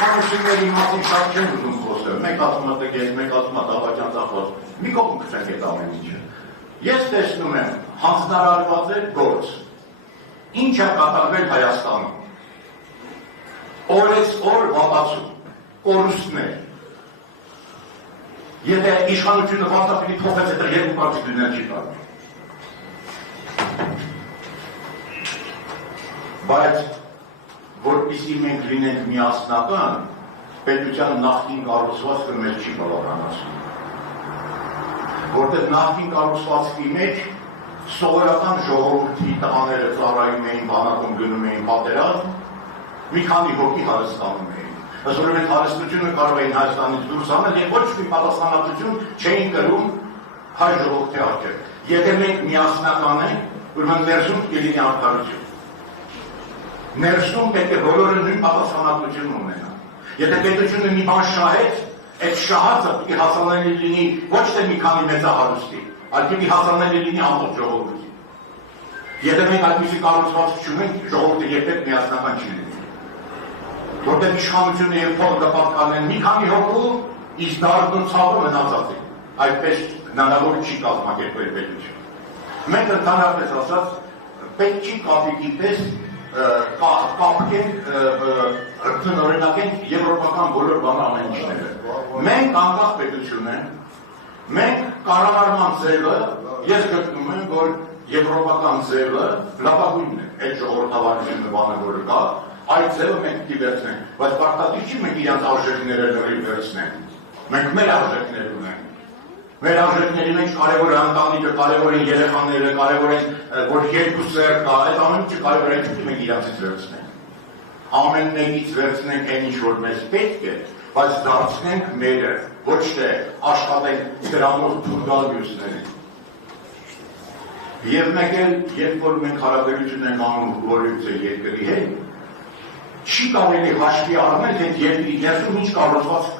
իշխանությունների մասին շատ չեն ուզում խոսել, մեկ ասում է տգետ, մեկ ասում է դավաճան ծախված, մի կողմ քցենք այդ ամեն ինչը։ Ես տեսնում եմ, հանձնարարված է գործ, ինչ է կատարվել Հայաստանում, օրեցօր վատացում, կորուստներ, եթե իշխանությունը վաստապիտի փոխեց այդ երկու պարտի դնել չի կարող։ Բայց որպեսզի մենք լինենք միասնական, պետության նախկին կառուցվածքը մեզ չի բավականացնում։ Որտեղ նախկին կառուցվածքի մեջ սովորական ժողովրդի տղաները ծառայում էին, բանակում գնում էին պատերազմ, մի քանի հոգի հարստանում էին։ Այսօր այդ հարստությունը կարող էին Հայաստանից դուրս անել եւ ոչ մի պատասխանատվություն չէին կրում հայ ժողովրդի առջև։ Եթե մենք միասնական ենք, ուրեմն ներսում կլինի արդարություն։ Ներսում պետք է բոլորը նույն պատասխանատվություն ունենան։ Եթե պետությունը մի բան շահեց, այդ շահածը պիտի հասանելի լինի ոչ թե մի քանի մեծահարուստի, այլ պիտի հասանելի լինի ամբողջ ժողովրդի։ Եթե մենք այդպիսի կառուցվածք չունենք, ժողովուրդը երբեք միասնական չի լինի։ Որտեղ իշխանությունը եւ փողը պատկանեն մի քանի հոգու, իսկ դառն ու ցավը մնացած է։ Այդպես հնարավոր չի կազմակերպել պետությունը։ Մենք ընդհանրապես ասած պետք չի կապիկի պես կապկենք, տնօրինակենք եվրոպական բոլոր բան ամեն ինչները։ Մենք անկախ պետություն ենք, մենք կառավարման ձևը, ես գտնում եմ, որ եվրոպական ձևը լավագույնն է, այդ ժողովրդավարությունը բանը որը կա, այդ ձևը մենք պիտի վերցնենք, բայց պարտադիր չի մենք իրենց արժեքները լրիվ վերցնենք, մենք մեր արժեքներ ունենք, մեր արժեքների մեջ կարևոր է ընտանիքը, կարևոր են երեխաները, կարևոր են, որ երկու սեր կա, այդ ամեն ինչը կարևոր է, պիտի մենք իրանցից վերցնենք, ամեններից վերցնենք այն ինչ որ մեզ պետք է, բայց դարձնենք մերը, ոչ թե աշխատենք դրանով թույլ գալ մյուսներին։ Եվ մեկ էլ, երբ որ մենք հարաբերություն ենք անում գոյություն երկրի հետ, չի կարելի հաշվի առնել այդ երկրի ներսում ինչ կառուցվածք կա։